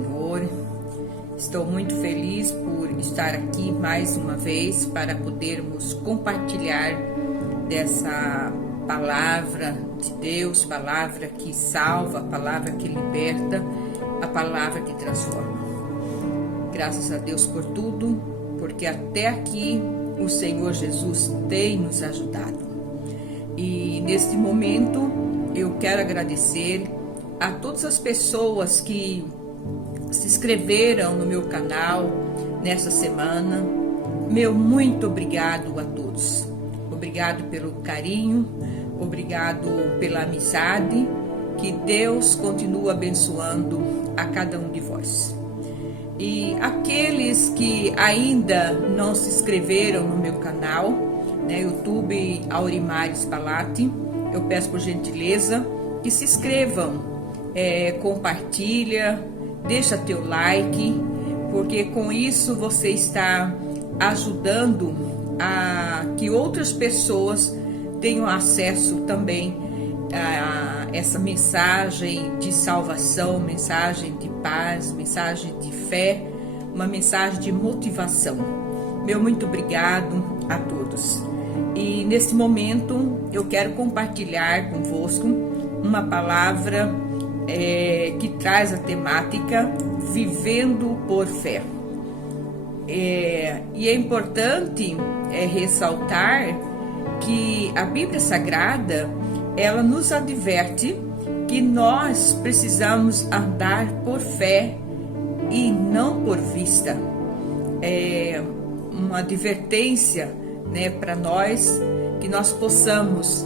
Senhor. Estou muito feliz por estar aqui mais uma vez para podermos compartilhar dessa palavra de Deus, palavra que salva, palavra que liberta, a palavra que transforma. Graças a Deus por tudo, porque até aqui o Senhor Jesus tem nos ajudado. E neste momento eu quero agradecer a todas as pessoas que se inscreveram no meu canal nesta semana. Meu muito obrigado a todos. Obrigado pelo carinho, obrigado pela amizade. Que Deus continue abençoando a cada um de vós. E aqueles que ainda não se inscreveram no meu canal, YouTube Aurimar Spalati, eu peço por gentileza que se inscrevam, compartilha, deixa teu like, porque com isso você está ajudando a que outras pessoas tenham acesso também a essa mensagem de salvação, mensagem de paz, mensagem de fé, uma mensagem de motivação. Meu muito obrigado a todos. E nesse momento eu quero compartilhar convosco uma palavra que traz a temática Vivendo por Fé. E é importante ressaltar que a Bíblia Sagrada, ela nos adverte que nós precisamos andar por fé e não por vista. É uma advertência, para nós, que nós possamos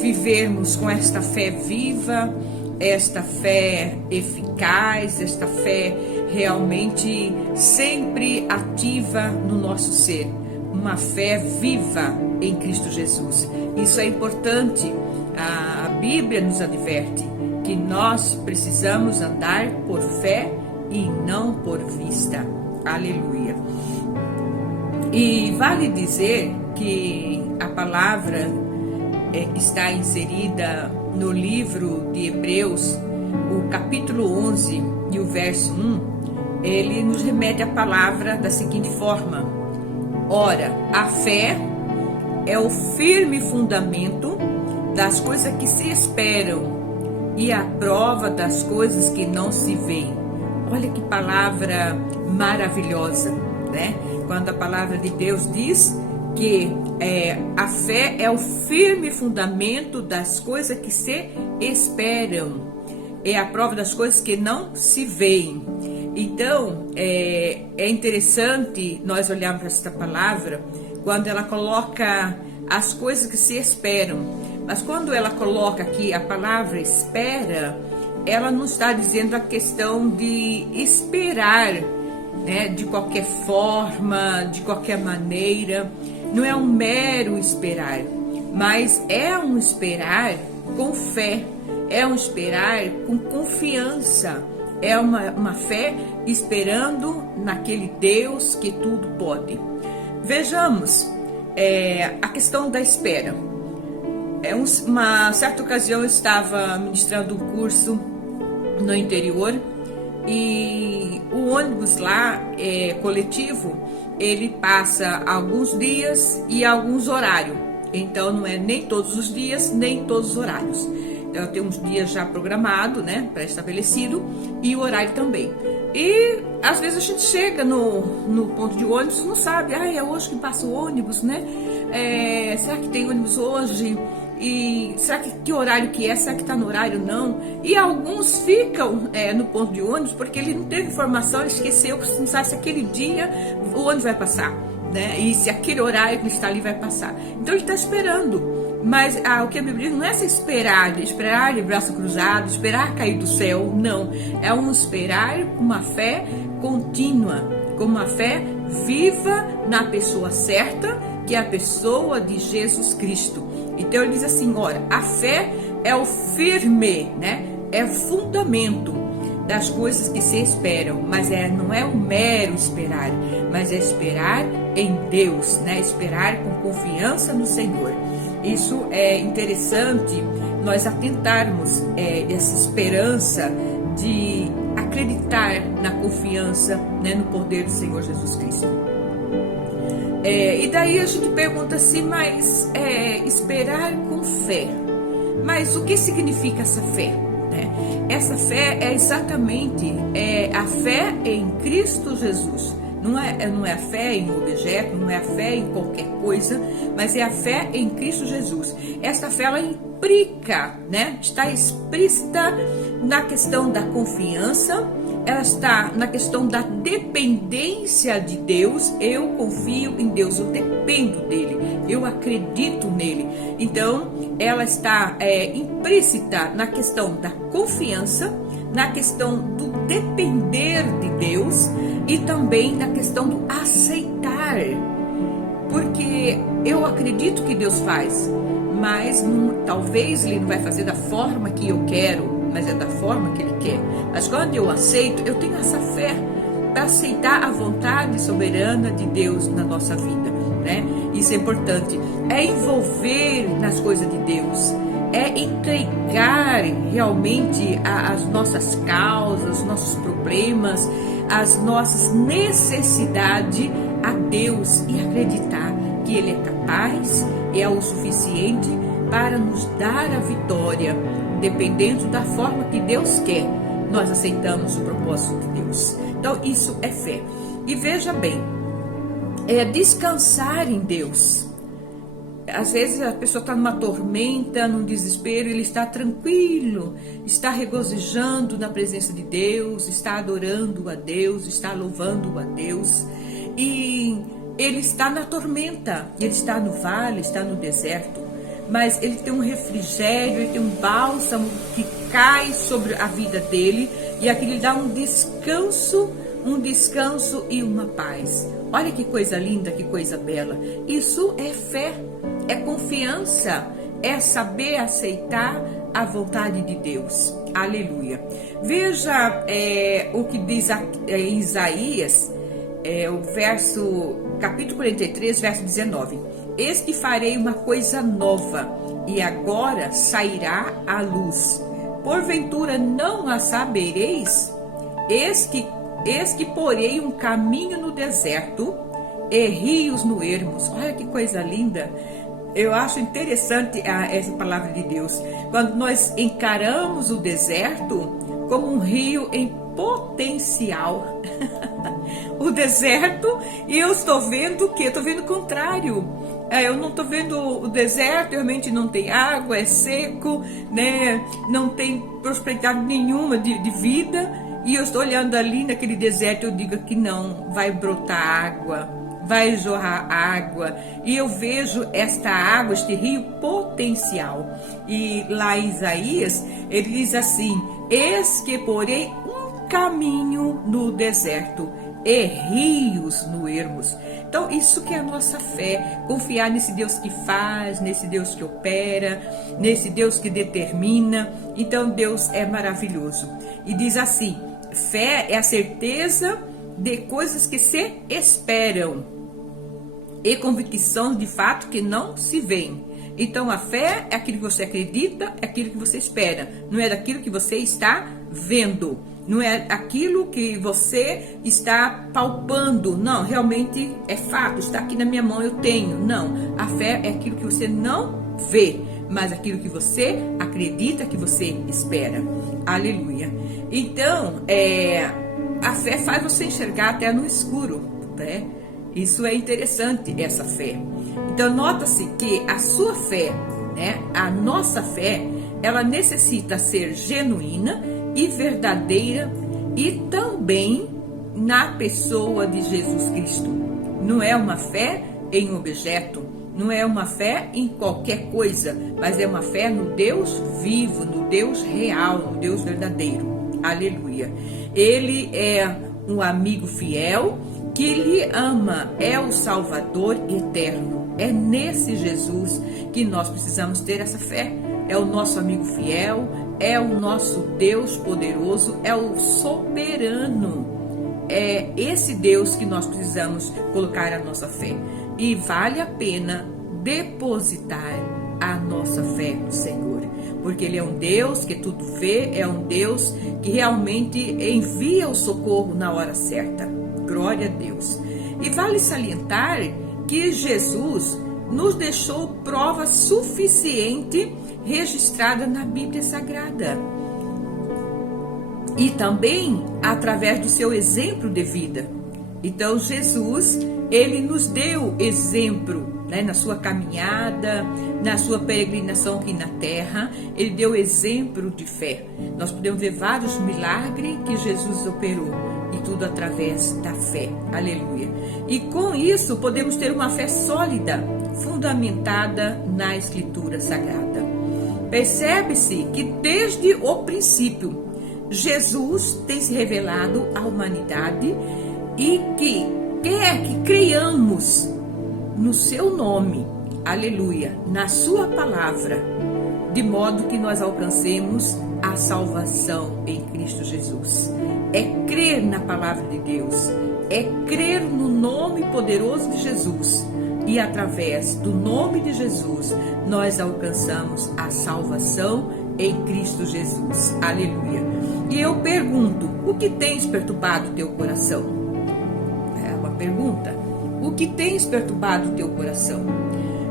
vivermos com esta fé viva, esta fé eficaz, esta fé realmente sempre ativa no nosso ser, uma fé viva em Cristo Jesus. Isso é importante. A Bíblia nos adverte que nós precisamos andar por fé e não por vista. Aleluia. E vale dizer que a palavra está inserida no livro de Hebreus, o capítulo 11 e o verso 1, ele nos remete a palavra da seguinte forma: ora, a fé é o firme fundamento das coisas que se esperam e a prova das coisas que não se veem. Olha que palavra maravilhosa, né? Quando a palavra de Deus diz que a fé é o firme fundamento das coisas que se esperam, é a prova das coisas que não se veem. Então, é interessante nós olharmos para esta palavra quando ela coloca as coisas que se esperam. Mas quando ela coloca aqui a palavra espera, ela não está dizendo a questão de esperar, de qualquer forma, de qualquer maneira. Não é um mero esperar, mas é um esperar com fé, é um esperar com confiança, é uma fé esperando naquele Deus que tudo pode. Vejamos a questão da espera. Uma certa ocasião eu estava ministrando um curso no interior e o ônibus lá coletivo, ele passa alguns dias e alguns horários. Então não é nem todos os dias, nem todos os horários. Então tem uns dias já programado, pré-estabelecido, e o horário também. E às vezes a gente chega no ponto de ônibus e não sabe, é hoje que passa o ônibus, será que tem ônibus hoje? E será que horário que é? Será que está no horário? Não. E alguns ficam no ponto de ônibus porque ele não teve informação, ele esqueceu, não sabe se aquele dia o ônibus vai passar, e se aquele horário que ele está ali vai passar. Então ele está esperando. Mas o que a Bíblia diz não é se esperar de braço cruzado, esperar cair do céu, não. É um esperar com uma fé contínua, com uma fé viva na pessoa certa, que é a pessoa de Jesus Cristo. Então ele diz assim, olha, a fé é o firme, é o fundamento das coisas que se esperam, mas não é um mero esperar, mas é esperar em Deus, esperar com confiança no Senhor. Isso é interessante nós atentarmos essa esperança de acreditar acreditar na confiança, né, no poder do Senhor Jesus Cristo. E daí a gente pergunta assim, mas esperar com fé. Mas o que significa essa fé? Essa fé é exatamente a fé em Cristo Jesus. Não é a fé em um objeto, não é a fé em qualquer coisa, mas é a fé em Cristo Jesus. Essa fé, ela implica, né? Está explícita na questão da confiança, ela está na questão da dependência de Deus. Eu confio em Deus, eu dependo dele, eu acredito nele. Então, ela está implícita na questão da confiança, na questão do depender de Deus e também na questão do aceitar. Porque eu acredito que Deus faz, mas talvez Ele não vai fazer da forma que eu quero, mas é da forma que Ele quer. Mas quando eu aceito, eu tenho essa fé para aceitar a vontade soberana de Deus na nossa vida, né? Isso é importante. É envolver nas coisas de Deus, é entregar realmente as nossas causas, os nossos problemas, as nossas necessidades a Deus e acreditar que Ele é capaz, é o suficiente para nos dar a vitória, dependendo da forma que Deus quer. Nós aceitamos o propósito de Deus. Então isso é fé. E veja bem, descansar em Deus. Às vezes a pessoa está numa tormenta, num desespero, ele está tranquilo, está regozijando na presença de Deus, está adorando a Deus, está louvando a Deus, e ele está na tormenta, ele está no vale, está no deserto, mas ele tem um refrigério, ele tem um bálsamo que cai sobre a vida dele, e aquilo lhe dá um descanso e uma paz. Olha que coisa linda, que coisa bela. Isso é fé, é confiança, é saber aceitar a vontade de Deus. Aleluia. Veja o que diz em Isaías, capítulo 43, verso 19. Eis que farei uma coisa nova, e agora sairá a luz. Porventura não a sabereis? Eis que porei um caminho no deserto e rios no ermos. Olha que coisa linda. Eu acho interessante essa palavra de Deus. Quando nós encaramos o deserto como um rio em potencial. O deserto, e eu estou vendo o quê? Estou vendo o contrário. Eu não estou vendo o deserto, realmente não tem água, é seco, né? Não tem prosperidade nenhuma de vida. E eu estou olhando ali naquele deserto, eu digo que não, vai brotar água, vai jorrar água. E eu vejo esta água, este rio potencial. E lá em Isaías, ele diz assim: eis que porei um caminho no deserto e rios no ermos. Então isso que é a nossa fé, confiar nesse Deus que faz, nesse Deus que opera, nesse Deus que determina. Então Deus é maravilhoso. E diz assim: fé é a certeza de coisas que se esperam e convicção de fato que não se veem. Então a fé é aquilo que você acredita, é aquilo que você espera, não é daquilo que você está vendo, não é aquilo que você está palpando. Não, realmente é fato, está aqui na minha mão, eu tenho. Não, a fé é aquilo que você não vê, mas aquilo que você acredita, que você espera. Aleluia. Então, a fé faz você enxergar até no escuro, né? Isso é interessante, essa fé. Então, nota-se que a sua fé, né, a nossa fé, ela necessita ser genuína e verdadeira, e também na pessoa de Jesus Cristo. Não é uma fé em um objeto, não é uma fé em qualquer coisa, mas é uma fé no Deus vivo, no Deus real, no Deus verdadeiro. Aleluia. Ele é um amigo fiel que lhe ama, é o Salvador eterno. É nesse Jesus que nós precisamos ter essa fé. É o nosso amigo fiel, é o nosso Deus poderoso, é o soberano. É esse Deus que nós precisamos colocar a nossa fé. E vale a pena depositar a nossa fé no Senhor. porque Ele é um Deus que tudo vê, é um Deus que realmente envia o socorro na hora certa. Glória a Deus. E vale salientar que Jesus nos deixou prova suficiente registrada na Bíblia Sagrada. E também através do seu exemplo de vida. Então Jesus, Ele nos deu exemplo, né, na sua caminhada, na sua peregrinação aqui na terra. Ele deu exemplo de fé. Nós podemos ver vários milagres que Jesus operou, e tudo através da fé. Aleluia. E com isso podemos ter uma fé sólida, fundamentada na Escritura Sagrada. Percebe-se que desde o princípio Jesus tem se revelado à humanidade e que quer que creiamos no seu nome, aleluia, na sua palavra, de modo que nós alcancemos a salvação em Cristo Jesus. É crer na palavra de Deus, é crer no nome poderoso de Jesus, e através do nome de Jesus nós alcançamos a salvação em Cristo Jesus. Aleluia. E eu pergunto, o que tens perturbado o teu coração? É uma pergunta. O que tens perturbado o teu coração?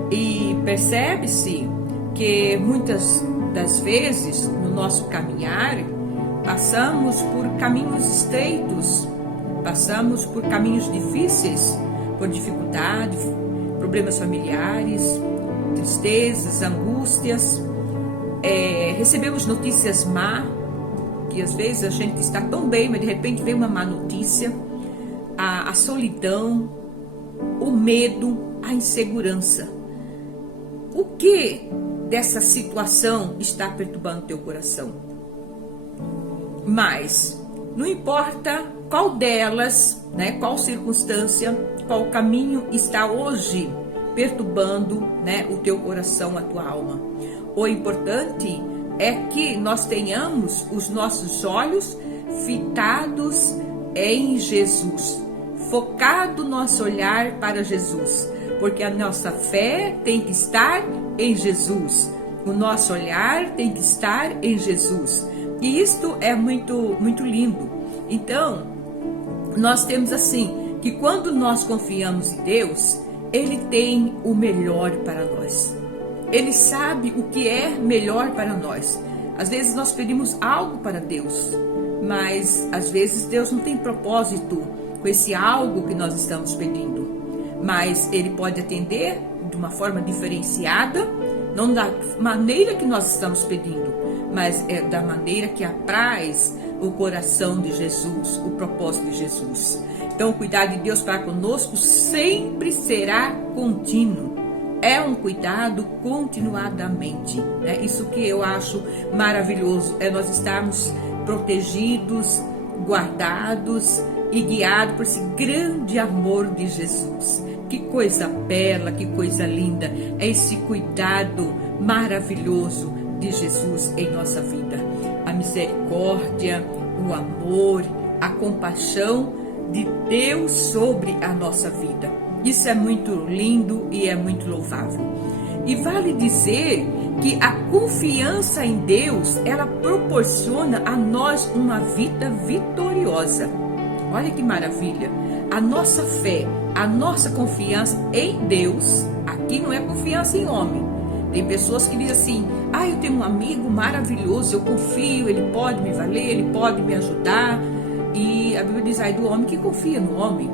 E percebe-se que muitas das vezes no nosso caminhar passamos por caminhos estreitos, passamos por caminhos difíceis, por dificuldades, problemas familiares, tristezas, angústias, recebemos notícias más, que às vezes a gente está tão bem, mas de repente vem uma má notícia, a solidão, o medo, a insegurança. O que dessa situação está perturbando teu coração? Mas não importa qual delas, né, qual circunstância, qual caminho está hoje perturbando, né, o teu coração, a tua alma. O importante é que nós tenhamos os nossos olhos fitados em Jesus, focado nosso olhar para Jesus, porque a nossa fé tem que estar em Jesus, o nosso olhar tem que estar em Jesus, e isto é muito, muito lindo. Então, nós temos assim, que quando nós confiamos em Deus, Ele tem o melhor para nós. Ele sabe o que é melhor para nós. Às vezes nós pedimos algo para Deus, mas às vezes Deus não tem propósito com esse algo que nós estamos pedindo. Mas Ele pode atender de uma forma diferenciada, não da maneira que nós estamos pedindo, mas é da maneira que apraz o coração de Jesus, o propósito de Jesus. Então o cuidado de Deus para conosco sempre será contínuo. É um cuidado continuadamente, né? Isso que eu acho maravilhoso, é nós estarmos protegidos, guardados e guiados por esse grande amor de Jesus. Que coisa bela, que coisa linda, é esse cuidado maravilhoso de Jesus em nossa vida. A misericórdia, o amor, a compaixão de Deus sobre a nossa vida. Isso é muito lindo e é muito louvável. E vale dizer que a confiança em Deus, ela proporciona a nós uma vida vitoriosa. Olha que maravilha. A nossa fé, a nossa confiança em Deus, aqui não é confiança em homem. Tem pessoas que dizem assim, eu tenho um amigo maravilhoso, eu confio, ele pode me valer, ele pode me ajudar. E a Bíblia diz, do homem que confia no homem.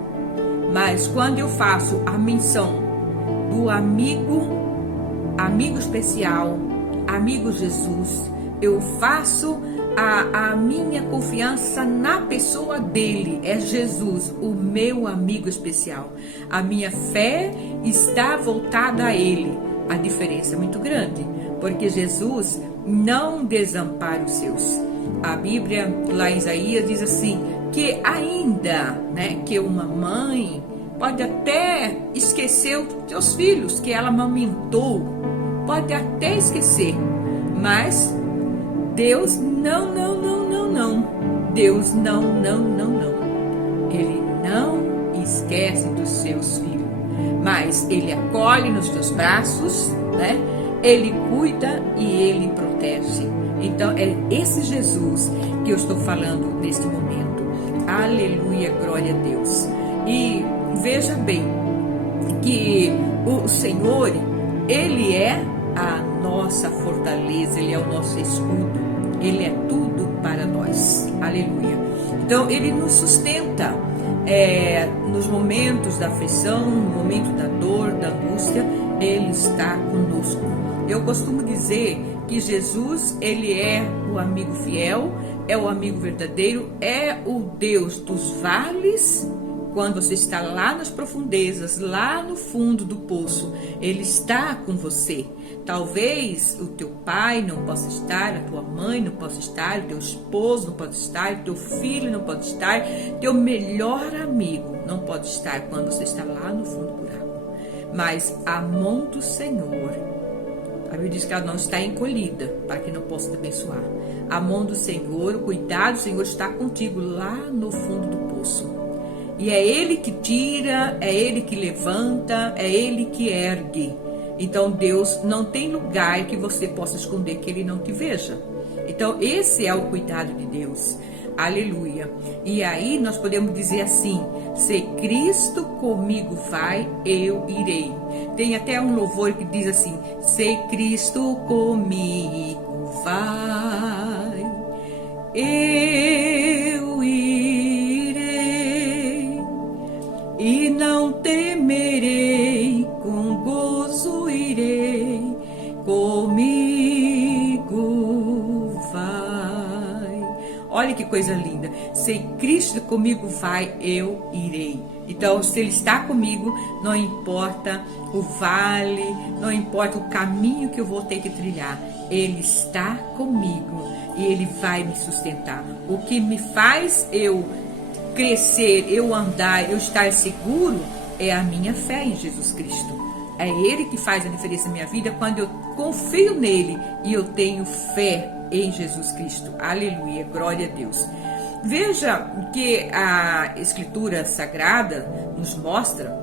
Mas quando eu faço a menção do amigo especial, amigo Jesus, eu faço a minha confiança na pessoa dele, é Jesus, o meu amigo especial. A minha fé está voltada a ele. A diferença é muito grande, porque Jesus não desampara os seus. A Bíblia, lá em Isaías, diz assim, que ainda, né, que uma mãe pode até esquecer os seus filhos, que ela amamentou, pode até esquecer, mas Deus não. Deus não. Ele não esquece dos seus filhos, mas Ele acolhe nos teus braços, né? Ele cuida e Ele protege. Então é esse Jesus que eu estou falando neste momento. Aleluia, glória a Deus. E veja bem que o Senhor, Ele é a nossa fortaleza, Ele é o nosso escudo, Ele é tudo para nós. Aleluia. Então Ele nos sustenta nos momentos da aflição, no momento da dor, da angústia, Ele está conosco. Eu costumo dizer que Jesus, Ele é o amigo fiel, é o amigo verdadeiro, é o Deus dos vales. Quando você está lá nas profundezas, lá no fundo do poço, Ele está com você. Talvez o teu pai não possa estar, a tua mãe não possa estar, o teu esposo não pode estar, o teu filho não pode estar, teu melhor amigo não pode estar quando você está lá no fundo do buraco. Mas a mão do Senhor, a Bíblia diz que ela não está encolhida para que não possa te abençoar. A mão do Senhor, o cuidado do Senhor está contigo lá no fundo do poço. E é Ele que tira, é Ele que levanta, é Ele que ergue. Então Deus não tem lugar que você possa esconder que Ele não te veja. Então esse é o cuidado de Deus. Aleluia. E aí nós podemos dizer assim: se Cristo comigo vai, eu irei. Tem até um louvor que diz assim: se Cristo comigo vai, eu irei, e não temerei, com gozo irei, comigo vai. Olha que coisa linda. Se Cristo comigo vai, eu irei. Então, se Ele está comigo, não importa o vale, não importa o caminho que eu vou ter que trilhar, Ele está comigo e Ele vai me sustentar. O que me faz eu crescer, eu andar, eu estar seguro, é a minha fé em Jesus Cristo. É Ele que faz a diferença na minha vida quando eu confio nele e eu tenho fé em Jesus Cristo. Aleluia, glória a Deus. Veja que a Escritura Sagrada nos mostra,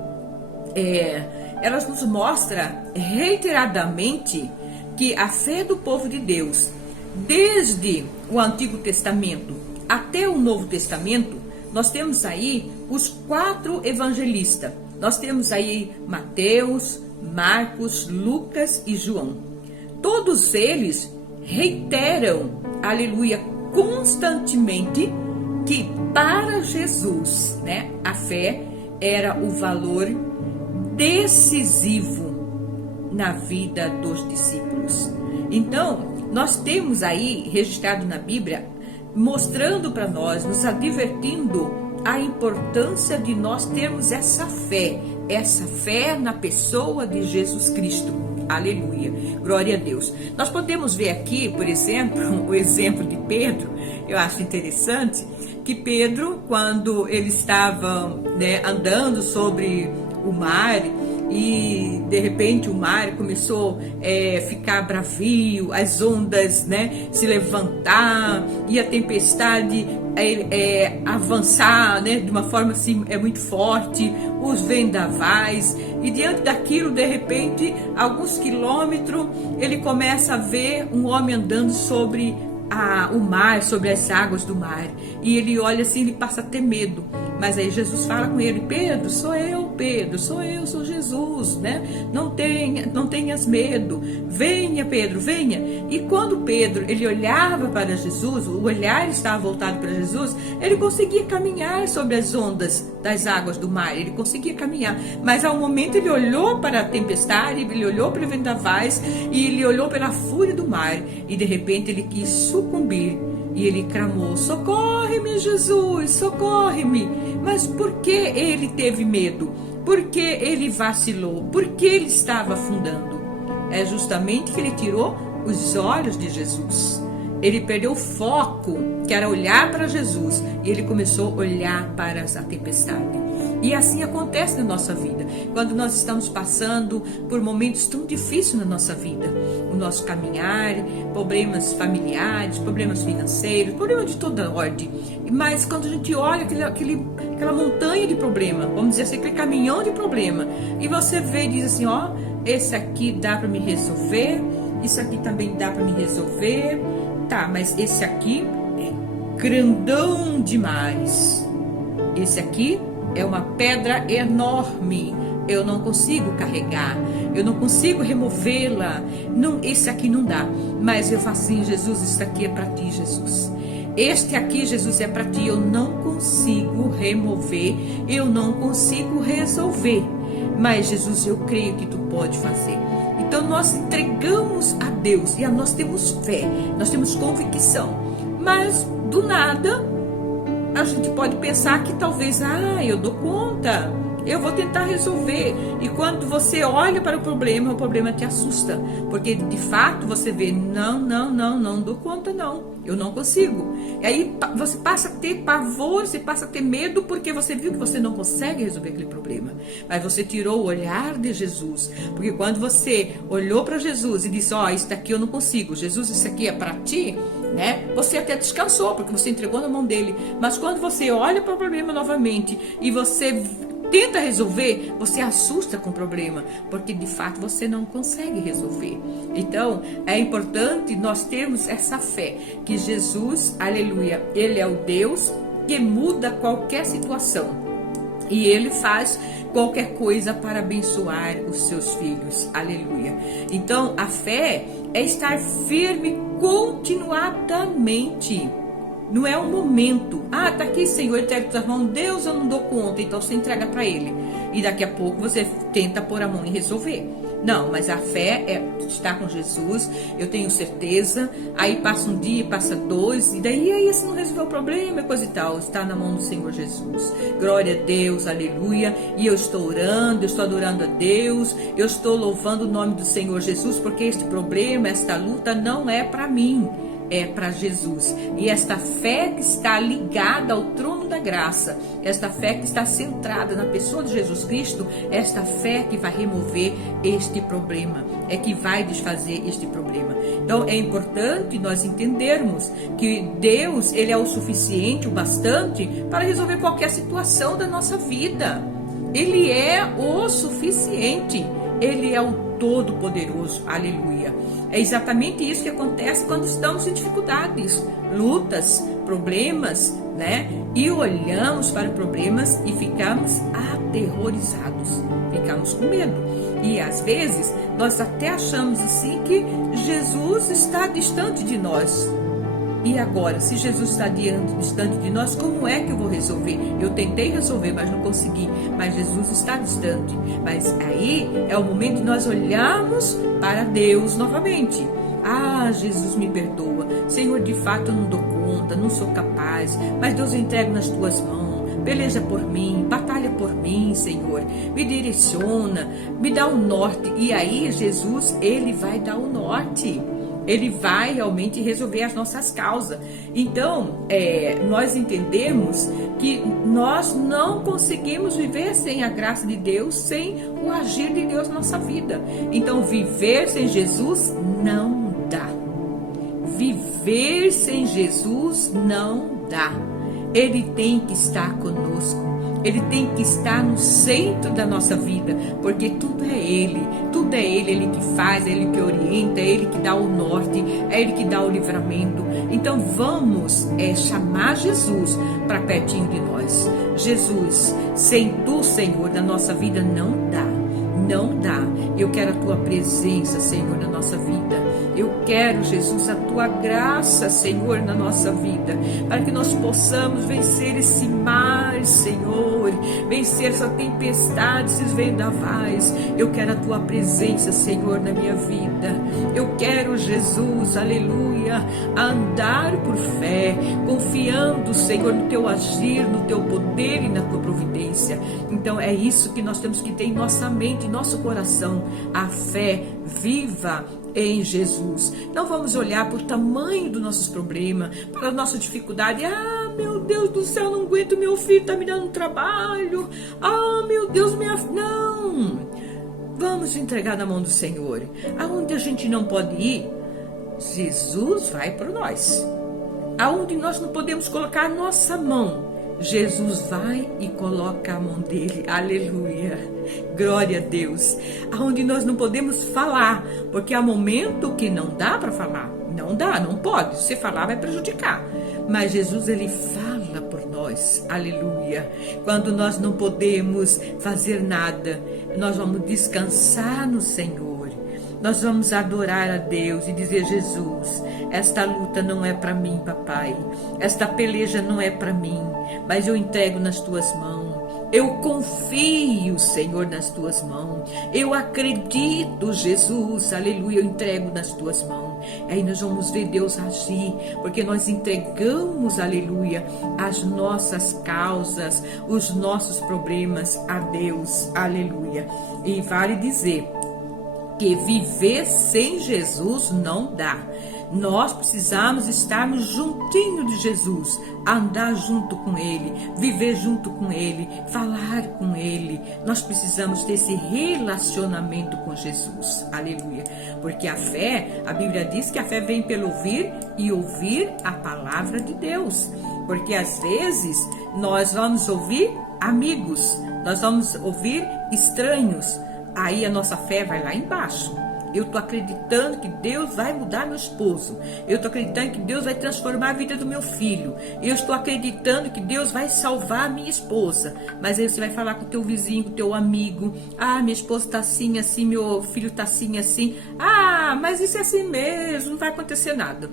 ela nos mostra reiteradamente que a fé do povo de Deus, desde o Antigo Testamento até o Novo Testamento, nós temos aí os 4 evangelistas. Nós temos aí Mateus, Marcos, Lucas e João. Todos eles reiteram, aleluia, constantemente que para Jesus, né, a fé era o valor decisivo na vida dos discípulos. Então, nós temos aí registrado na Bíblia, mostrando para nós, nos advertindo a importância de nós termos essa fé na pessoa de Jesus Cristo. Aleluia, glória a Deus. Nós podemos ver aqui, por exemplo, o exemplo de Pedro. Eu acho interessante que Pedro, quando ele estava, né, andando sobre o mar, e de repente o mar começou a ficar bravio, as ondas, né, se levantar e a tempestade avançar, né, de uma forma assim muito forte, os vendavais, e diante daquilo, de repente, alguns quilômetros, ele começa a ver um homem andando sobre o mar, sobre as águas do mar, e ele olha assim, ele passa a ter medo. Mas aí Jesus fala com ele: Pedro, sou eu, sou Jesus, né? Não tenhas medo, venha, Pedro, venha. E quando Pedro, ele olhava para Jesus, o olhar estava voltado para Jesus, ele conseguia caminhar sobre as ondas das águas do mar, ele conseguia caminhar. Mas ao momento ele olhou para a tempestade, ele olhou para os vendavais, e ele olhou pela fúria do mar, e de repente ele quis sucumbir. E ele clamou: socorre-me, Jesus, socorre-me. Mas por que ele teve medo? Por que ele vacilou? Por que ele estava afundando? É justamente que ele tirou os olhos de Jesus. Ele perdeu o foco, que era olhar para Jesus, e ele começou a olhar para a tempestade. E assim acontece na nossa vida, quando nós estamos passando por momentos tão difíceis na nossa vida, o nosso caminhar, problemas familiares, problemas financeiros, problemas de toda ordem. Mas quando a gente olha aquela montanha de problema, vamos dizer assim, aquele caminhão de problema, e você vê e diz assim: ó, esse aqui dá para me resolver, isso aqui também dá para me resolver. Tá, mas esse aqui é grandão demais. Esse aqui é uma pedra enorme. Eu não consigo carregar, eu não consigo removê-la. Não, esse aqui não dá. Mas eu faço assim: Jesus, isso aqui é para ti, Jesus. Este aqui, Jesus, é para ti. Eu não consigo remover, eu não consigo resolver. Mas, Jesus, eu creio que tu pode fazer. Então nós entregamos a Deus e nós temos fé, nós temos convicção. Mas do nada a gente pode pensar que talvez, eu dou conta, eu vou tentar resolver. E quando você olha para o problema te assusta, porque de fato você vê, não dou conta não, eu não consigo. E aí você passa a ter pavor, você passa a ter medo, porque você viu que você não consegue resolver aquele problema. Mas você tirou o olhar de Jesus, porque quando você olhou para Jesus e disse, isso daqui eu não consigo, Jesus, isso aqui é para ti, né? Você até descansou, porque você entregou na mão dele. Mas quando você olha para o problema novamente e você tenta resolver, você assusta com o problema, porque de fato você não consegue resolver. Então é importante nós termos essa fé que Jesus, aleluia, ele é o Deus que muda qualquer situação e ele faz qualquer coisa para abençoar os seus filhos, aleluia. Então a fé é estar firme continuadamente. Não é um momento, tá aqui, Senhor, entrega tua mão, Deus, eu não dou conta, então você entrega para ele. E daqui a pouco você tenta pôr a mão e resolver. Não, mas a fé é estar com Jesus, eu tenho certeza. Aí passa um dia, passa dois, e daí se não resolveu o problema, coisa e tal, está na mão do Senhor Jesus. Glória a Deus, aleluia. E eu estou orando, eu estou adorando a Deus, eu estou louvando o nome do Senhor Jesus, porque este problema, esta luta não é para mim, é para Jesus. E esta fé que está ligada ao trono da graça, esta fé que está centrada na pessoa de Jesus Cristo, esta fé que vai remover este problema, é que vai desfazer este problema. Então é importante nós entendermos que Deus, ele é o suficiente, o bastante para resolver qualquer situação da nossa vida. Ele é o suficiente, ele é o Todo-Poderoso, aleluia. É exatamente isso que acontece quando estamos em dificuldades, lutas, problemas, né? E olhamos para problemas e ficamos aterrorizados, ficamos com medo. E às vezes nós até achamos assim que Jesus está distante de nós. E agora, se Jesus está distante de nós, como é que eu vou resolver? Eu tentei resolver, mas não consegui. Mas Jesus está distante. Mas aí é o momento de nós olharmos para Deus novamente. Jesus, me perdoa. Senhor, de fato eu não dou conta, não sou capaz. Mas Deus, eu entrego nas tuas mãos. Peleja por mim, batalha por mim, Senhor. Me direciona, me dá um norte. E aí Jesus, ele vai dar o norte. Ele vai realmente resolver as nossas causas. Então, nós entendemos que nós não conseguimos viver sem a graça de Deus, sem o agir de Deus na nossa vida. Então, viver sem Jesus não dá. Viver sem Jesus não dá. Ele tem que estar conosco. Ele tem que estar no centro da nossa vida, porque tudo é Ele, Ele que faz, é Ele que orienta, é Ele que dá o norte, é Ele que dá o livramento. Então vamos chamar Jesus para pertinho de nós. Jesus, sem Tu, Senhor, na nossa vida não dá. Não dá. Eu quero a Tua presença, Senhor, na nossa vida. Eu quero, Jesus, a Tua graça, Senhor, na nossa vida, para que nós possamos vencer esse mar, Senhor, vencer essa tempestade, esses vendavais. Eu quero a Tua presença, Senhor, na minha vida. Eu quero, Jesus, aleluia, andar por fé, confiando, Senhor, no Teu agir, no Teu poder e na Tua providência. Então é isso que nós temos que ter em nossa mente, em nosso coração, a fé viva em Jesus. Não vamos olhar para o tamanho dos nossos problemas, para a nossa dificuldade. Meu Deus do céu, não aguento, meu filho está me dando trabalho. Meu Deus, não. Vamos entregar na mão do Senhor. Aonde a gente não pode ir, Jesus vai por nós. Aonde nós não podemos colocar a nossa mão, Jesus vai e coloca a mão dele, aleluia, glória a Deus, aonde nós não podemos falar, porque há momento que não dá para falar, não pode, se falar vai prejudicar, mas Jesus ele fala por nós, aleluia, quando nós não podemos fazer nada, nós vamos descansar no Senhor, nós vamos adorar a Deus e dizer: Jesus, esta luta não é para mim, papai, esta peleja não é para mim, mas eu entrego nas tuas mãos, eu confio, Senhor, nas tuas mãos, eu acredito, Jesus, aleluia, eu entrego nas tuas mãos. Aí nós vamos ver Deus agir, porque nós entregamos, aleluia, as nossas causas, os nossos problemas a Deus, aleluia. E vale dizer que viver sem Jesus não dá. Nós precisamos estarmos juntinho de Jesus, andar junto com Ele, viver junto com Ele, falar com Ele. Nós precisamos ter esse relacionamento com Jesus, aleluia. Porque a fé, a Bíblia diz que a fé vem pelo ouvir e ouvir a palavra de Deus. Porque às vezes nós vamos ouvir amigos, nós vamos ouvir estranhos, aí a nossa fé vai lá embaixo. Eu estou acreditando que Deus vai mudar meu esposo. Eu estou acreditando que Deus vai transformar a vida do meu filho. Eu estou acreditando que Deus vai salvar a minha esposa. Mas aí você vai falar com o teu vizinho, com o teu amigo. Ah, minha esposa está assim, assim, meu filho está assim, assim. Ah, mas isso é assim mesmo, não vai acontecer nada.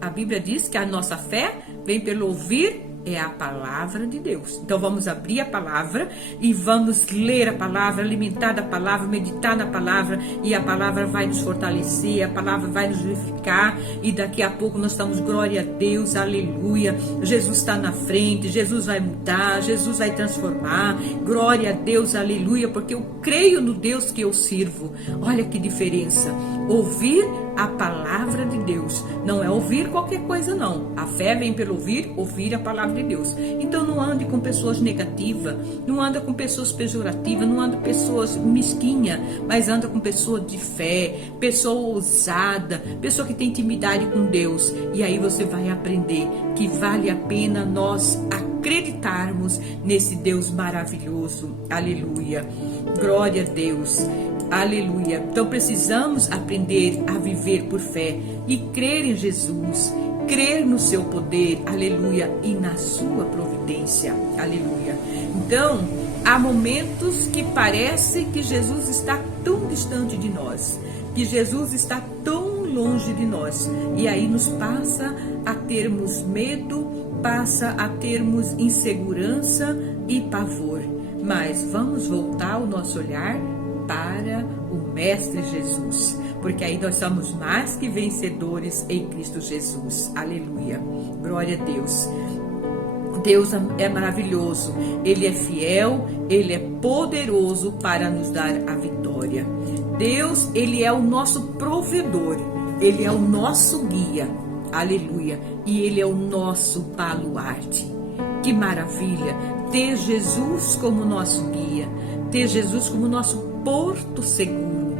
A Bíblia diz que a nossa fé vem pelo ouvir, é a palavra de Deus. Então vamos abrir a palavra e vamos ler a palavra, alimentar da palavra, meditar na palavra, e a palavra vai nos fortalecer, a palavra vai nos vivificar, e daqui a pouco nós estamos, glória a Deus, aleluia, Jesus está na frente, Jesus vai mudar, Jesus vai transformar, glória a Deus, aleluia, porque eu creio no Deus que eu sirvo. Olha que diferença, ouvir a palavra de Deus, não é ouvir qualquer coisa não, a fé vem pelo ouvir a palavra de Deus. Então não ande com pessoas negativas, não anda com pessoas pejorativas, não anda com pessoas mesquinhas, mas anda com pessoa de fé, pessoa ousada, pessoa que tem intimidade com Deus, e aí você vai aprender que vale a pena nós acreditarmos nesse Deus maravilhoso, aleluia, glória a Deus, aleluia. Então precisamos aprender a viver por fé e crer em Jesus, crer no seu poder, aleluia, e na sua providência, aleluia. Então, há momentos que parece que Jesus está tão distante de nós, que Jesus está tão longe de nós, e aí nos passa a termos medo, passa a termos insegurança e pavor. Mas vamos voltar o nosso olhar para o Mestre Jesus, porque aí nós somos mais que vencedores em Cristo Jesus, aleluia, glória a Deus. Deus é maravilhoso, Ele é fiel, Ele é poderoso para nos dar a vitória. Deus, Ele é o nosso provedor, Ele é o nosso guia, aleluia, e Ele é o nosso baluarte. Que maravilha ter Jesus como nosso guia, ter Jesus como nosso porto seguro,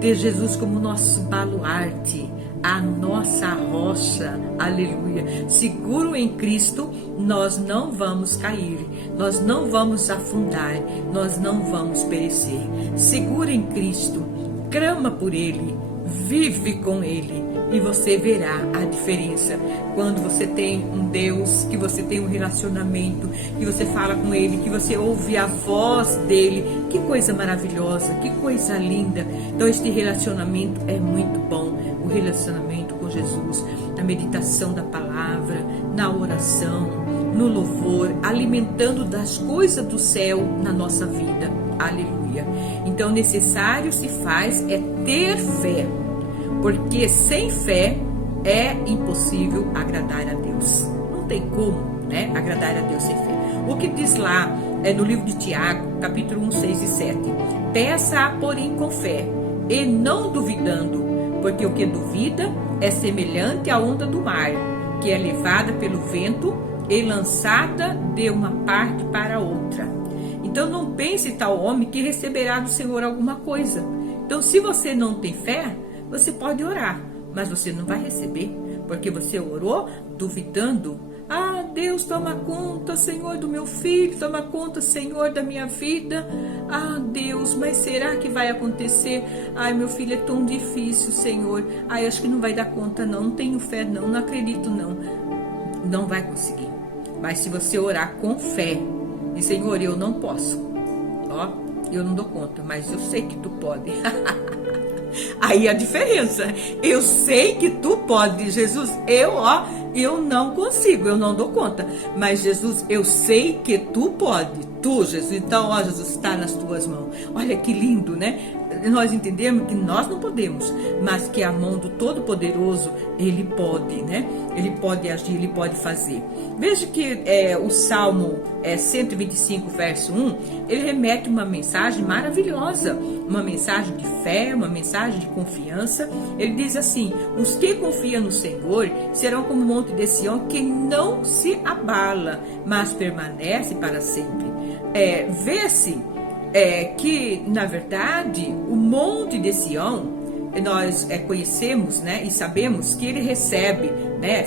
ter Jesus como nosso baluarte, a nossa rocha, aleluia. Seguro em Cristo, nós não vamos cair, nós não vamos afundar, nós não vamos perecer. Seguro em Cristo, clama por Ele, vive com Ele, e você verá a diferença quando você tem um Deus, que você tem um relacionamento, que você fala com Ele, que você ouve a voz dEle. Que coisa maravilhosa, que coisa linda. Então este relacionamento é muito bom, o relacionamento com Jesus, na meditação da palavra, na oração, no louvor, alimentando das coisas do céu na nossa vida, aleluia. Então necessário se faz é ter fé, porque sem fé é impossível agradar a Deus. Não tem como, né, agradar a Deus sem fé. O que diz lá no livro de Tiago, capítulo 1, 6 e 7. Peça, porém, com fé, e não duvidando, porque o que duvida é semelhante à onda do mar, que é levada pelo vento e lançada de uma parte para outra. Então não pense tal homem que receberá do Senhor alguma coisa. Então se você não tem fé, você pode orar, mas você não vai receber, porque você orou duvidando, Ah, Deus, toma conta, Senhor, do meu filho, toma conta, Senhor, da minha vida. Ah, Deus, mas será que vai acontecer? Ai, meu filho, é tão difícil, Senhor. Ai, acho que não vai dar conta, não. Não tenho fé, não. Não acredito, não. Não vai conseguir. Mas se você orar com fé, e Senhor, eu não posso. Ó, eu não dou conta, mas eu sei que tu pode. Aí a diferença. Eu sei que tu pode, Jesus. Eu não consigo, eu não dou conta. Mas Jesus, eu sei que tu pode. Tu, Jesus. Então, ó, Jesus, está nas tuas mãos. Olha que lindo, né? Nós entendemos que nós não podemos, mas que a mão do Todo-Poderoso, Ele pode, né? Ele pode agir, Ele pode fazer. Veja que o Salmo 125, verso 1, ele remete uma mensagem maravilhosa, uma mensagem de fé, uma mensagem de confiança. Ele diz assim: os que confiam no Senhor serão como o monte de Sião, que não se abala, mas permanece para sempre. Vê-se que, na verdade, o monte de Sião, nós conhecemos, né, e sabemos que ele recebe, né,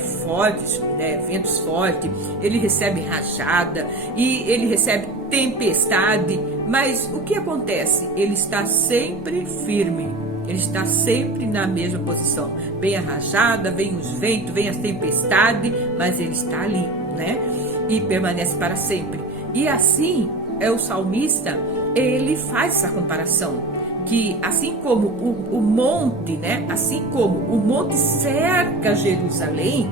ventos fortes, ele recebe rajada e ele recebe tempestade, mas o que acontece? Ele está sempre firme, ele está sempre na mesma posição. Vem a rajada, vem os ventos, vem as tempestades, mas ele está ali, né, e permanece para sempre. E assim o salmista, ele faz essa comparação, que assim como o monte, né, assim como o monte cerca Jerusalém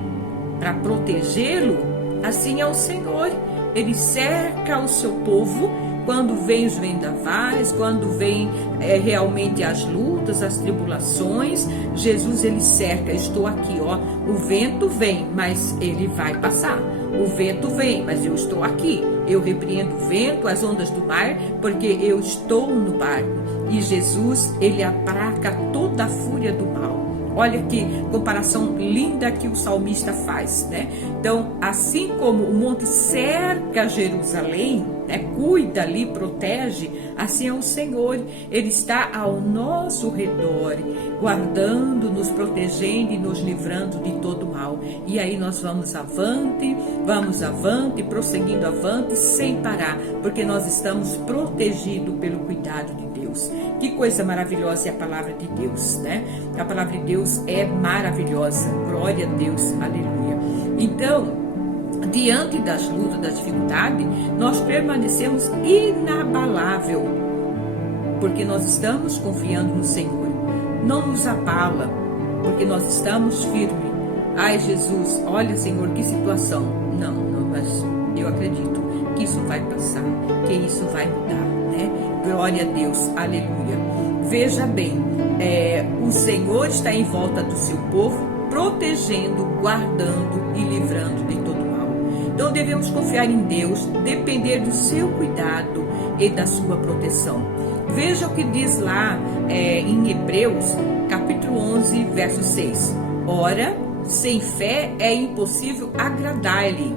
para protegê-lo, assim é o Senhor. Ele cerca o seu povo quando vem os vendavais, quando vem realmente as lutas, as tribulações. Jesus, ele cerca. Estou aqui, ó. O vento vem, mas ele vai passar. O vento vem, mas eu estou aqui. Eu repreendo o vento, as ondas do mar, porque eu estou no barco. E Jesus, ele aplaca toda a fúria do mal. Olha que comparação linda que o salmista faz, né? Então, assim como o monte cerca Jerusalém, né, cuida ali, protege, assim é o Senhor. Ele está ao nosso redor, guardando, nos protegendo e nos livrando de todo mal. E aí nós vamos avante, prosseguindo avante, sem parar, porque nós estamos protegidos pelo cuidado de Deus. Que coisa maravilhosa é a palavra de Deus, né? A palavra de Deus é maravilhosa. Glória a Deus, aleluia. Então, diante das lutas, das dificuldades, nós permanecemos inabalável, porque nós estamos confiando no Senhor. Não nos abala, porque nós estamos firmes. Ai, Jesus, olha, Senhor, que situação. Não, mas eu acredito que isso vai passar, que isso vai mudar, né? Glória a Deus, aleluia. Veja bem, o Senhor está em volta do seu povo, protegendo, guardando e livrando de todo mal. Então devemos confiar em Deus, depender do seu cuidado e da sua proteção. Veja o que diz lá em Hebreus, capítulo 11, verso 6. Ora, sem fé é impossível agradar-lhe,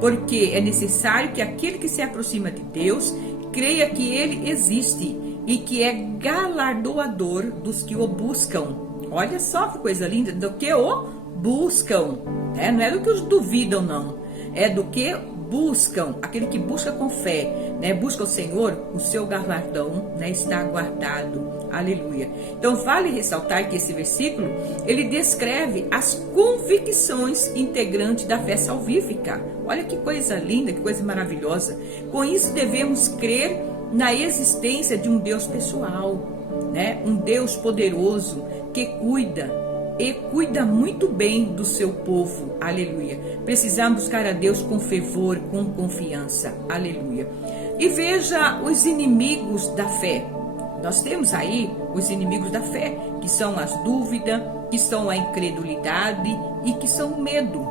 porque é necessário que aquele que se aproxima de Deus creia que ele existe e que é galardoador dos que o buscam. Olha só que coisa linda, do que o buscam, né? Não é do que os duvidam, não. É do que buscam, aquele que busca com fé, né? Busca o Senhor, o seu galardão, né, está guardado. Aleluia. Então vale ressaltar que esse versículo, ele descreve as convicções integrantes da fé salvífica. Olha que coisa linda, que coisa maravilhosa. Com isso devemos crer na existência de um Deus pessoal, né? Um Deus poderoso que cuida e cuida muito bem do seu povo. Aleluia. Precisamos buscar a Deus com fervor, com confiança. Aleluia. E veja os inimigos da fé. Nós temos aí os inimigos da fé, que são as dúvidas, que são a incredulidade e que são o medo.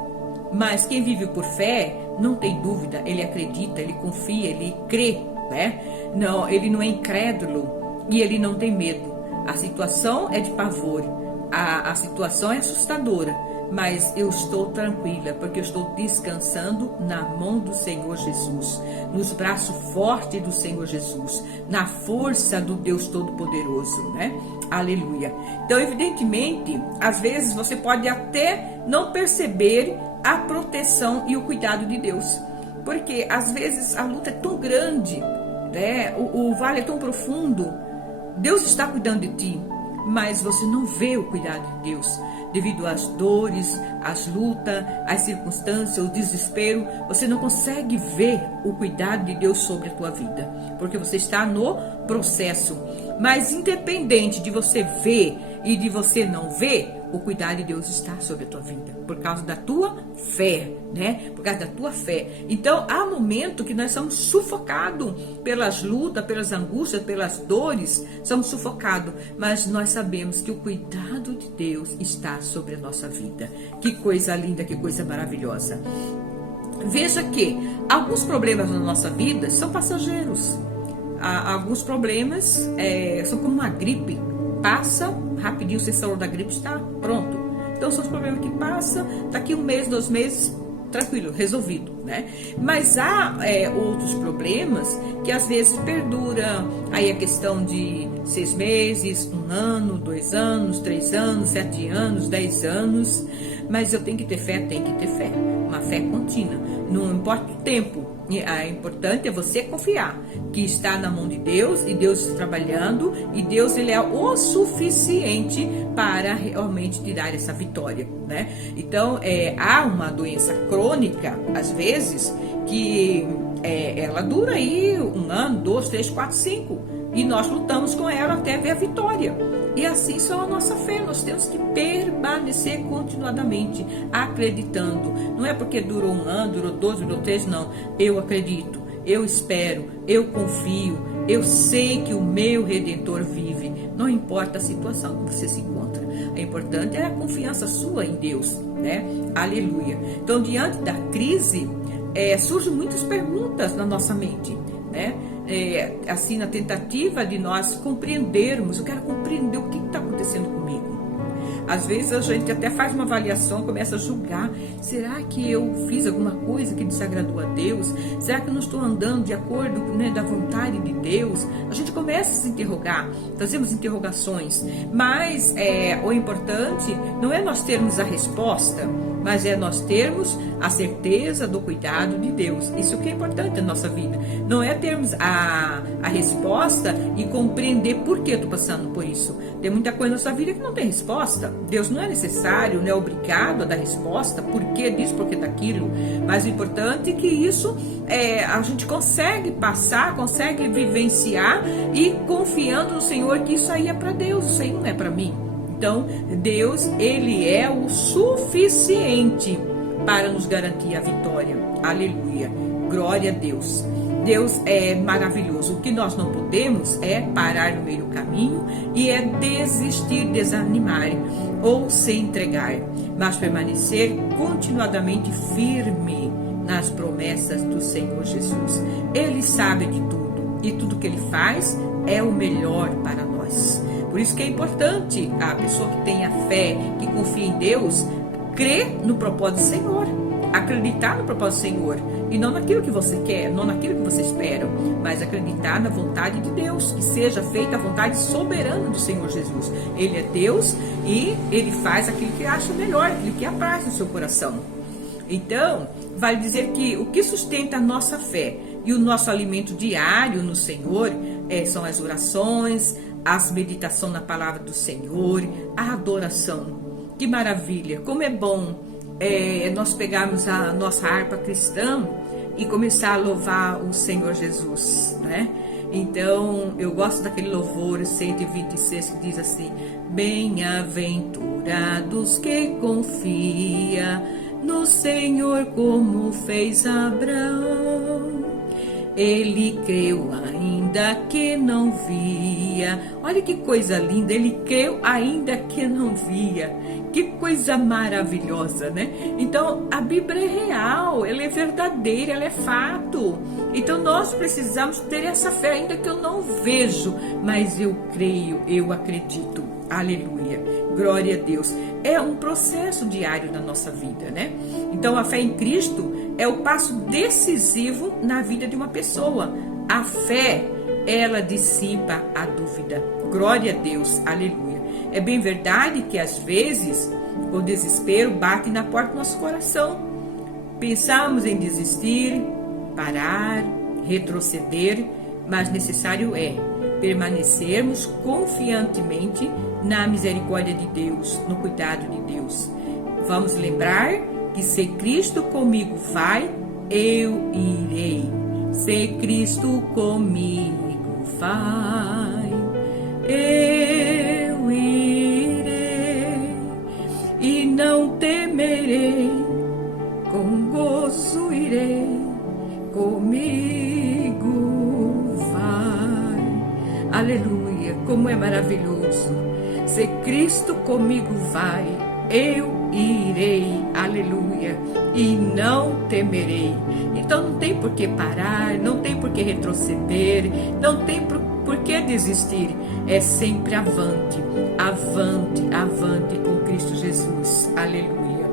Mas quem vive por fé não tem dúvida, ele acredita, ele confia, ele crê, né? Não, ele não é incrédulo e ele não tem medo. A situação é de pavor, a situação é assustadora, mas eu estou tranquila, porque eu estou descansando na mão do Senhor Jesus, nos braços fortes do Senhor Jesus, na força do Deus Todo-Poderoso, né? Aleluia. Então, evidentemente, às vezes você pode até não perceber a proteção e o cuidado de Deus. Porque às vezes a luta é tão grande, né? O vale é tão profundo. Deus está cuidando de ti, mas você não vê o cuidado de Deus. Devido às dores, às lutas, às circunstâncias, o desespero, você não consegue ver o cuidado de Deus sobre a tua vida, porque você está no processo. Mas independente de você ver e de você não ver, o cuidado de Deus está sobre a tua vida, por causa da tua fé, né? Por causa da tua fé. Então, há momento que nós somos sufocados pelas lutas, pelas angústias, pelas dores, somos sufocados, mas nós sabemos que o cuidado de Deus está sobre a nossa vida. Que coisa linda, que coisa maravilhosa. Veja que alguns problemas na nossa vida são passageiros. Alguns problemas são como uma gripe. Passa, rapidinho você saiu da gripe, está pronto. Então são os problemas que passam, daqui 1 mês, 2 meses, tranquilo, resolvido, né? Mas há outros problemas que às vezes perduram. Aí a questão de 6 meses, 1 ano, 2 anos, 3 anos, 7 anos, 10 anos. Mas eu tenho que ter fé, uma fé contínua, não importa o tempo. O importante é você confiar que está na mão de Deus, e Deus está trabalhando, e Deus ele é o suficiente para realmente te dar essa vitória, né? Então há uma doença crônica às vezes que ela dura aí 1 ano, 2, 3, 4, 5, e nós lutamos com ela até ver a vitória. E assim só a nossa fé, nós temos que permanecer continuadamente acreditando. Não é porque durou 1 ano, durou 2, durou 3, não. Eu acredito, eu espero, eu confio, eu sei que o meu Redentor vive. Não importa a situação que você se encontra. O importante é a confiança sua em Deus, né? Aleluia. Então, diante da crise, surgem muitas perguntas na nossa mente, né? Assim, na tentativa de nós compreendermos, eu quero compreender o que está acontecendo comigo. Às vezes a gente até faz uma avaliação, começa a julgar, será que eu fiz alguma coisa que desagradou a Deus? Será que eu não estou andando de acordo, né, da vontade de Deus? A gente começa a se interrogar, fazemos interrogações, mas o importante não é nós termos a resposta, mas é nós termos a certeza do cuidado de Deus. Isso que é importante na nossa vida. Não é termos a resposta e compreender por que eu estou passando por isso. Tem muita coisa na nossa vida que não tem resposta. Deus não é necessário, não é obrigado a dar resposta, por que disso, por que daquilo. Mas o importante é que isso a gente consegue passar, consegue vivenciar e confiando no Senhor que isso aí é para Deus, isso aí não é para mim. Então, Deus, ele é o suficiente para nos garantir a vitória. Aleluia. Glória a Deus. Deus é maravilhoso. O que nós não podemos é parar no meio do caminho e desistir, desanimar ou se entregar, mas permanecer continuadamente firme nas promessas do Senhor Jesus. Ele sabe de tudo e tudo que ele faz é o melhor para nós. Por isso que é importante a pessoa que tenha fé, que confia em Deus, crer no propósito do Senhor, acreditar no propósito do Senhor, e não naquilo que você quer, não naquilo que você espera, mas acreditar na vontade de Deus, que seja feita a vontade soberana do Senhor Jesus. Ele é Deus e ele faz aquilo que acha melhor, aquilo que apraz no seu coração. Então, vale dizer que o que sustenta a nossa fé e o nosso alimento diário no Senhor são as orações, as meditações na palavra do Senhor, a adoração. Que maravilha, como é bom nós pegarmos a nossa harpa cristã e começar a louvar o Senhor Jesus, né? Então, eu gosto daquele louvor 126 que diz assim: bem-aventurados que confia no Senhor como fez Abraão. Ele creu ainda que não via. Olha que coisa linda, ele creu ainda que não via. Que coisa maravilhosa, né? Então, a Bíblia é real, ela é verdadeira, ela é fato. Então, nós precisamos ter essa fé, ainda que eu não vejo, mas eu creio, eu acredito. Aleluia, glória a Deus. É um processo diário na nossa vida, né? Então, a fé em Cristo é o passo decisivo na vida de uma pessoa. A fé, ela dissipa a dúvida. Glória a Deus, aleluia. É bem verdade que às vezes o desespero bate na porta do nosso coração. Pensamos em desistir, parar, retroceder, mas necessário é permanecermos confiantemente na misericórdia de Deus, no cuidado de Deus. Vamos lembrar que se Cristo comigo vai, eu irei. Se Cristo comigo vai, eu irei e não temerei, com gozo irei, comigo vai. Aleluia, como é maravilhoso. Se Cristo comigo vai, eu irei, aleluia, e não temerei. Então não tem por que parar, não tem por que retroceder, não tem por que desistir. É sempre avante, avante, avante com Cristo Jesus, aleluia,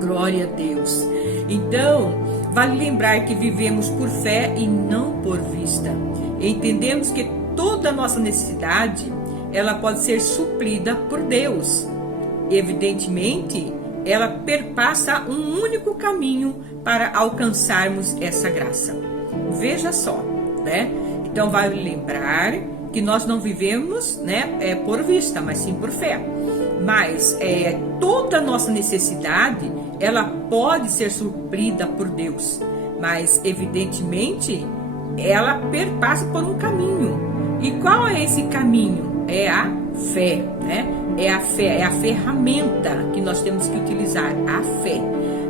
glória a Deus. Então, vale lembrar que vivemos por fé e não por vista. Entendemos que toda a nossa necessidade, ela pode ser suprida por Deus. Evidentemente, ela perpassa um único caminho para alcançarmos essa graça. Veja só, né? Então, vale lembrar que nós não vivemos, né, por vista, mas sim por fé. Mas toda a nossa necessidade, ela pode ser suprida por Deus. Mas, evidentemente, ela perpassa por um caminho. E qual é esse caminho? É a fé, né? É a fé, é a ferramenta que nós temos que utilizar, a fé.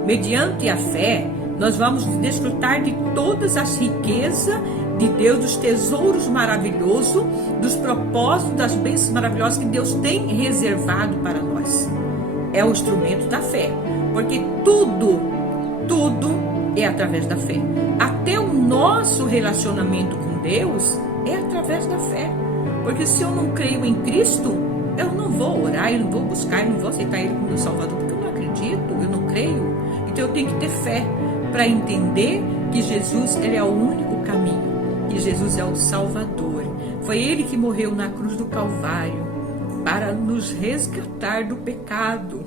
Mediante a fé, nós vamos desfrutar de todas as riquezas de Deus, dos tesouros maravilhosos, dos propósitos, das bênçãos maravilhosas que Deus tem reservado para nós. É o instrumento da fé, porque tudo é através da fé. Até o nosso relacionamento com Deus é através da fé. Porque se eu não creio em Cristo, eu não vou orar, eu não vou buscar, eu não vou aceitar Ele como meu Salvador, porque eu não acredito, eu não creio. Então eu tenho que ter fé para entender que Jesus, Ele é o único caminho, que Jesus é o Salvador. Foi Ele que morreu na cruz do Calvário para nos resgatar do pecado.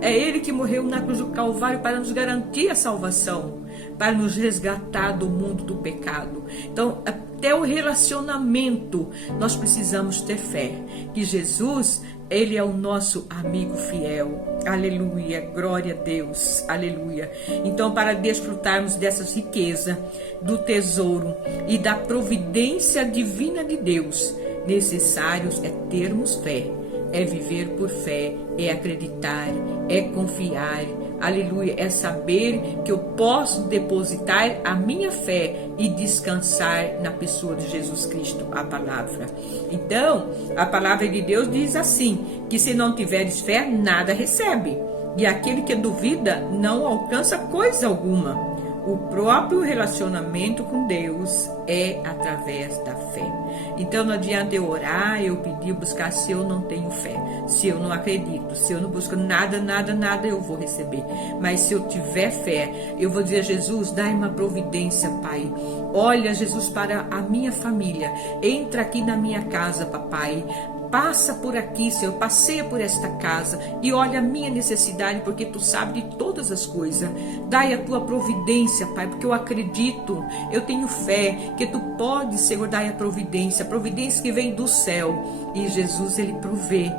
É Ele que morreu na cruz do Calvário para nos garantir a salvação, para nos resgatar do mundo do pecado. Então, até o relacionamento, nós precisamos ter fé, que Jesus, Ele é o nosso amigo fiel. Aleluia, glória a Deus, aleluia. Então, para desfrutarmos dessas riquezas, do tesouro e da providência divina de Deus, necessários é termos fé. É viver por fé, é acreditar, é confiar, aleluia, é saber que eu posso depositar a minha fé e descansar na pessoa de Jesus Cristo, a palavra. Então, a palavra de Deus diz assim, que se não tiveres fé, nada recebe, e aquele que duvida não alcança coisa alguma. O próprio relacionamento com Deus é através da fé. Então não adianta eu orar, eu pedir, buscar, se eu não tenho fé, se eu não acredito, se eu não busco nada, eu vou receber. Mas se eu tiver fé, eu vou dizer: Jesus, dai uma providência, Pai. Olha, Jesus, para a minha família, entra aqui na minha casa, papai. Passa por aqui, Senhor, passeia por esta casa e olha a minha necessidade, porque Tu sabes de todas as coisas. Dai a Tua providência, Pai, porque eu acredito, eu tenho fé que Tu podes, Senhor, dar a providência que vem do céu. E Jesus, Ele provê,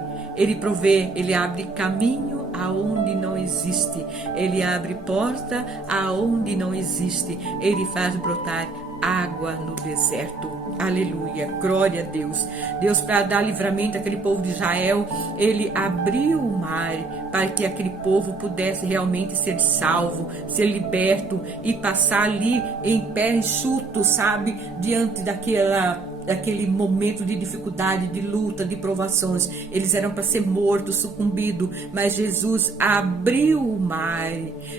Ele abre caminho aonde não existe, Ele abre porta aonde não existe, Ele faz brotar água no deserto. Aleluia, glória a Deus. Deus, para dar livramento àquele povo de Israel, Ele abriu o mar para que aquele povo pudesse realmente ser salvo, ser liberto e passar ali em pé enxuto, sabe, diante daquele momento de dificuldade, de luta, de provações. Eles eram para ser mortos, sucumbidos, mas Jesus abriu o mar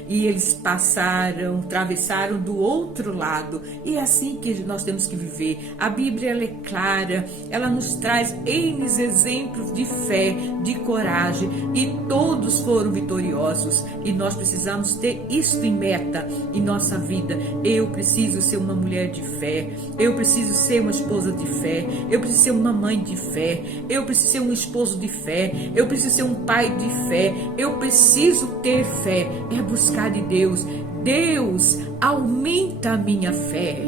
e eles atravessaram do outro lado. E é assim que nós temos que viver. A Bíblia, ela é clara, ela nos traz N exemplos de fé, de coragem, e todos foram vitoriosos. E nós precisamos ter isso em meta em nossa vida. Eu preciso ser uma mulher de fé, eu preciso ser uma esposa de fé, eu preciso ser uma mãe de fé, eu preciso ser um esposo de fé, eu preciso ser um pai de fé, eu preciso ter fé, é buscar de Deus. Deus, aumenta a minha fé.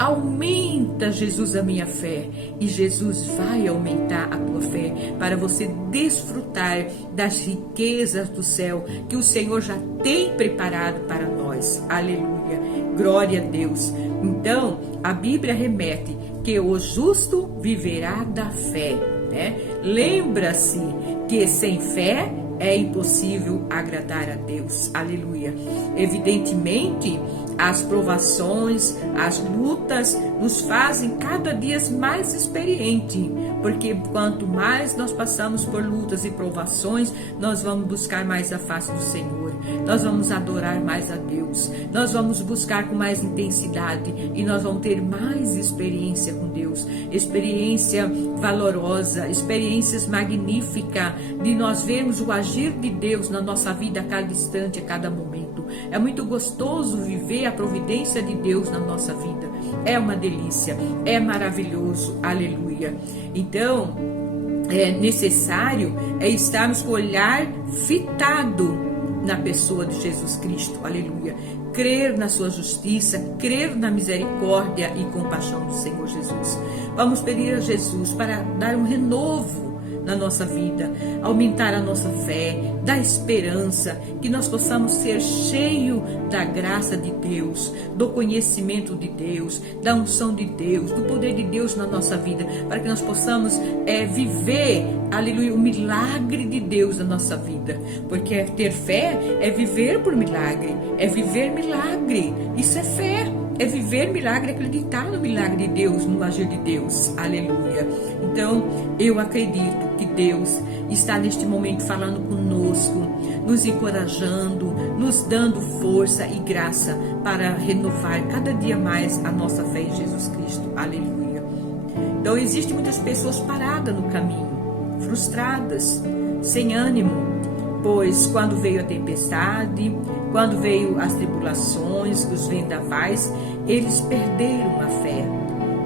Aumenta, Jesus, a minha fé. E Jesus vai aumentar a tua fé para você desfrutar das riquezas do céu que o Senhor já tem preparado para nós. Aleluia. Glória a Deus. Então, a Bíblia remete que o justo viverá da fé, né? Lembra-se que sem fé é impossível agradar a Deus. Aleluia. Evidentemente, as provações, as lutas nos fazem cada dia mais experiente, porque quanto mais nós passamos por lutas e provações, nós vamos buscar mais a face do Senhor, nós vamos adorar mais a Deus, nós vamos buscar com mais intensidade e nós vamos ter mais experiência com Deus, experiência valorosa, experiências magníficas de nós vermos o agir de Deus na nossa vida a cada instante, a cada momento. É muito gostoso viver a providência de Deus na nossa vida. É uma delícia, é maravilhoso. Aleluia. Então, é necessário estarmos com o olhar fitado na pessoa de Jesus Cristo. Aleluia. Crer na sua justiça, crer na misericórdia e compaixão do Senhor Jesus. Vamos pedir a Jesus para dar um renovo na nossa vida, aumentar a nossa fé, dar esperança, que nós possamos ser cheios da graça de Deus, do conhecimento de Deus, da unção de Deus, do poder de Deus na nossa vida, para que nós possamos viver, aleluia, o milagre de Deus na nossa vida, porque ter fé é viver por milagre, é viver milagre, isso é fé. É viver milagre, acreditar no milagre de Deus, no agir de Deus. Aleluia. Então, eu acredito que Deus está neste momento falando conosco, nos encorajando, nos dando força e graça para renovar cada dia mais a nossa fé em Jesus Cristo. Aleluia. Então, existem muitas pessoas paradas no caminho, frustradas, sem ânimo, pois quando veio a tempestade, quando veio as tribulações, os vendavais, eles perderam a fé,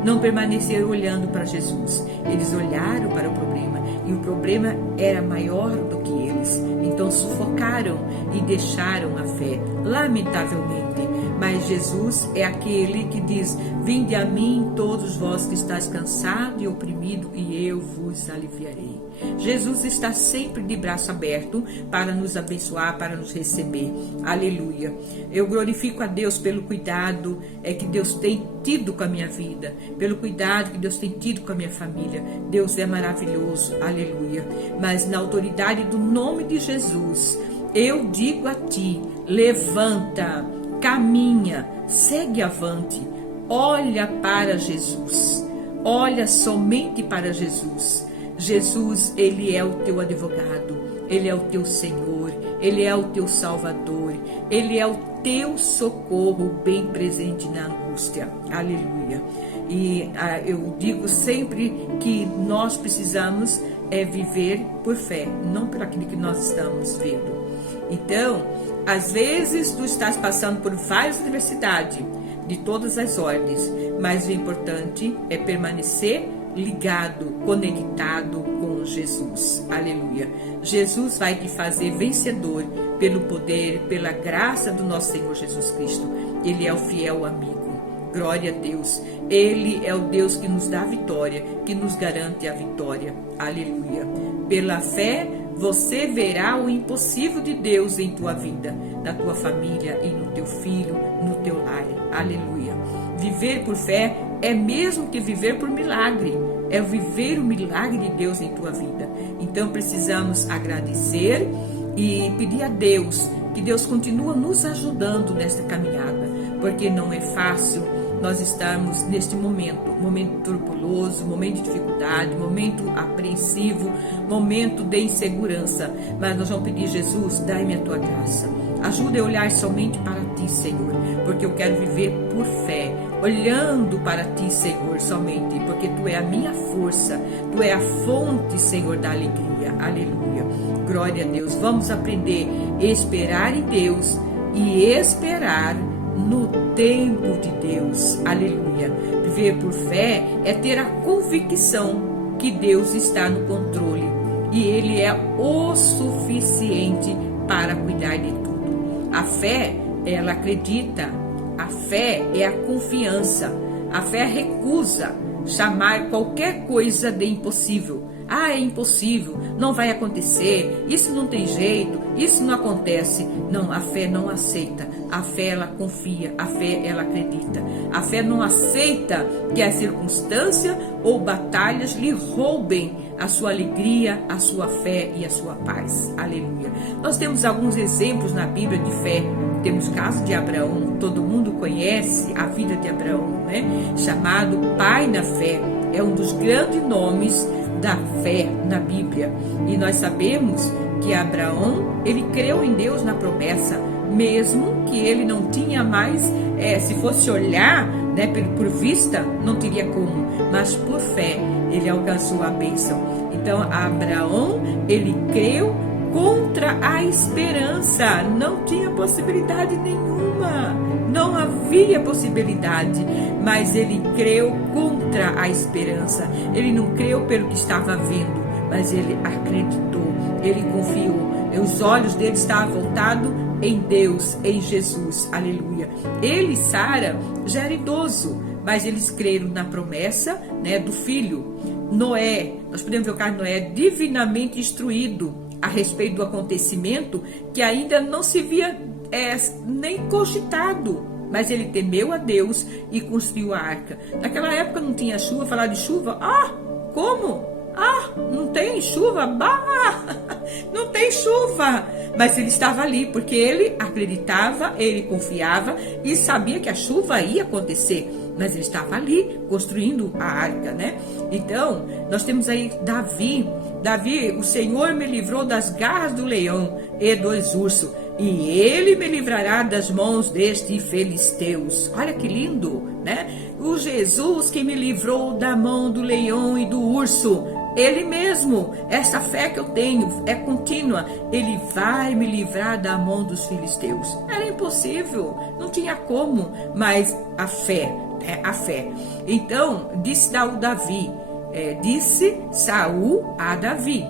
não permaneceram olhando para Jesus, eles olharam para o problema, e o problema era maior do que eles, então sufocaram e deixaram a fé, lamentavelmente. Mas Jesus é aquele que diz: vinde a mim todos vós que estáis cansados e oprimidos, e eu vos aliviarei. Jesus está sempre de braço aberto para nos abençoar, para nos receber. Aleluia. Eu glorifico a Deus pelo cuidado que Deus tem tido com a minha vida, pelo cuidado que Deus tem tido com a minha família. Deus é maravilhoso. Aleluia. Mas na autoridade do nome de Jesus, eu digo a ti: levanta, caminha, segue avante, olha para Jesus, olha somente para Jesus. Jesus, Ele é o teu advogado, Ele é o teu Senhor, Ele é o teu Salvador, Ele é o teu socorro bem presente na angústia. Aleluia. E eu digo sempre que nós precisamos viver por fé, não por aquilo que nós estamos vendo. Então, às vezes tu estás passando por várias adversidades, de todas as ordens, mas o importante é permanecer ligado, conectado com Jesus. Aleluia. Jesus vai te fazer vencedor pelo poder, pela graça do nosso Senhor Jesus Cristo. Ele é o fiel amigo. Glória a Deus. Ele é o Deus que nos dá a vitória, que nos garante a vitória. Aleluia. Pela fé, você verá o impossível de Deus em tua vida, na tua família e no teu filho, no teu lar. Aleluia. Viver por fé é mesmo que viver por milagre. É viver o milagre de Deus em tua vida. Então precisamos agradecer e pedir a Deus que Deus continue nos ajudando nesta caminhada, porque não é fácil nós estarmos neste momento turbuloso, momento de dificuldade, momento apreensivo, momento de insegurança. Mas nós vamos pedir: Jesus, dai-me a tua graça. Ajuda a olhar somente para ti, Senhor, porque eu quero viver por fé, olhando para ti, Senhor, somente, porque tu é a minha força, tu é a fonte, Senhor, da alegria. Aleluia. Glória a Deus. Vamos aprender a esperar em Deus e esperar no tempo de Deus. Aleluia. Viver por fé é ter a convicção que Deus está no controle e Ele é o suficiente para cuidar de tudo. A fé ela acredita. A fé é a confiança. A fé recusa chamar qualquer coisa de impossível. Ah, é impossível, não vai acontecer, isso não tem jeito, isso não acontece. Não, a fé não aceita. A fé, ela confia, a fé, ela acredita. A fé não aceita que a circunstância ou batalhas lhe roubem a sua alegria, a sua fé e a sua paz. Aleluia. Nós temos alguns exemplos na Bíblia de fé. Temos o caso de Abraão, todo mundo conhece a vida de Abraão, né? Chamado pai na fé. É um dos grandes nomes da fé na Bíblia. E nós sabemos que Abraão, ele creu em Deus na promessa, mesmo que ele não tinha mais, se fosse olhar, né, por vista, não teria como, mas por fé ele alcançou a bênção. Então Abraão, ele creu contra a esperança, não tinha possibilidade nenhuma, não havia possibilidade, mas ele creu contra a esperança. Ele não creu pelo que estava vendo, mas ele acreditou, ele confiou. Os olhos dele estavam voltados em Deus, em Jesus, aleluia. Ele e Sara já era idoso, mas eles creram na promessa, né, do filho. Noé, nós podemos ver o caso de Noé, divinamente instruído a respeito do acontecimento que ainda não se via nem cogitado, mas ele temeu a Deus e construiu a arca. Naquela época não tinha chuva, falar de chuva, como? Não tem chuva? Não tem chuva. Mas ele estava ali porque ele acreditava, ele confiava e sabia que a chuva ia acontecer. Mas ele estava ali construindo a arca, né? Então, nós temos aí Davi, o Senhor me livrou das garras do leão e dos ursos, e ele me livrará das mãos destes filisteus. Olha que lindo, né? O Jesus que me livrou da mão do leão e do urso, ele mesmo. Essa fé que eu tenho é contínua. Ele vai me livrar da mão dos filisteus. Era impossível, não tinha como, mas a fé, a fé. Então, disse Davi, disse Saul a Davi: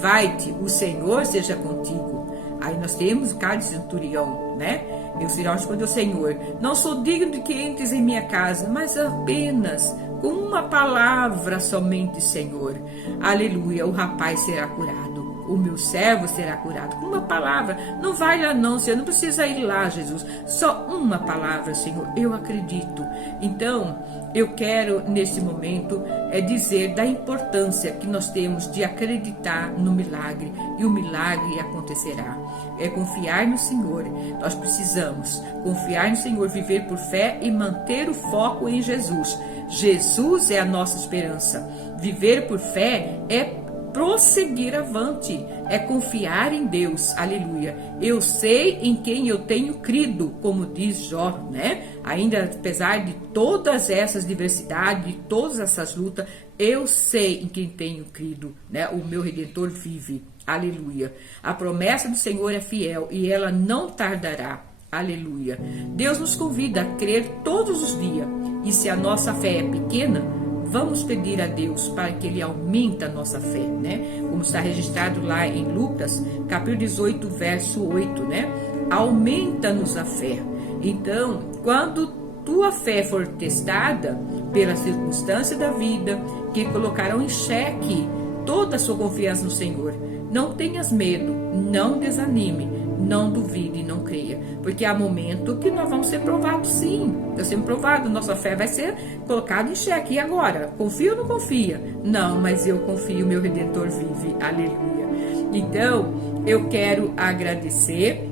vai-te, o Senhor seja contigo. Aí nós temos o caso de centurião, né? E o Senhor respondeu: Senhor, não sou digno de que entres em minha casa, mas apenas com uma palavra somente, Senhor. Aleluia, o rapaz será curado, o meu servo será curado. Com uma palavra, não vai lá não, Senhor, não precisa ir lá, Jesus. Só uma palavra, Senhor, eu acredito. Então, eu quero nesse momento dizer da importância que nós temos de acreditar no milagre, e o milagre acontecerá. É confiar no Senhor. Nós precisamos confiar no Senhor, viver por fé e manter o foco em Jesus. Jesus é a nossa esperança. Viver por fé é prosseguir avante, é confiar em Deus, aleluia. Eu sei em quem eu tenho crido, como diz Jó, né? Ainda apesar de todas essas diversidades, de todas essas lutas, eu sei em quem tenho crido, né? O meu Redentor vive, aleluia. A promessa do Senhor é fiel e ela não tardará, aleluia. Deus nos convida a crer todos os dias, e se a nossa fé é pequena, vamos pedir a Deus para que Ele aumente a nossa fé, né? Como está registrado lá em Lucas, capítulo 18, verso 8, né? Aumenta-nos a fé. Então, quando tua fé for testada pela circunstância da vida, que colocarão em xeque toda a sua confiança no Senhor, não tenhas medo, não desanime, não duvide, não creia, porque há momento que nós vamos ser provados, sim, nós seremos provados, nossa fé vai ser colocada em xeque. E agora? Confia ou não confia? Não, mas eu confio, meu Redentor vive, aleluia. Então, eu quero agradecer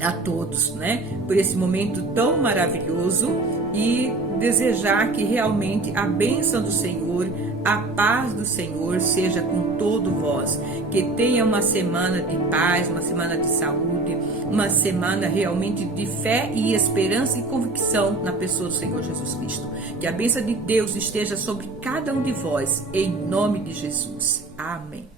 a todos, né, por esse momento tão maravilhoso e desejar que realmente a bênção do Senhor, a paz do Senhor seja com todo vós, que tenha uma semana de paz, uma semana de saúde, uma semana realmente de fé e esperança e convicção na pessoa do Senhor Jesus Cristo. Que a bênção de Deus esteja sobre cada um de vós, em nome de Jesus. Amém.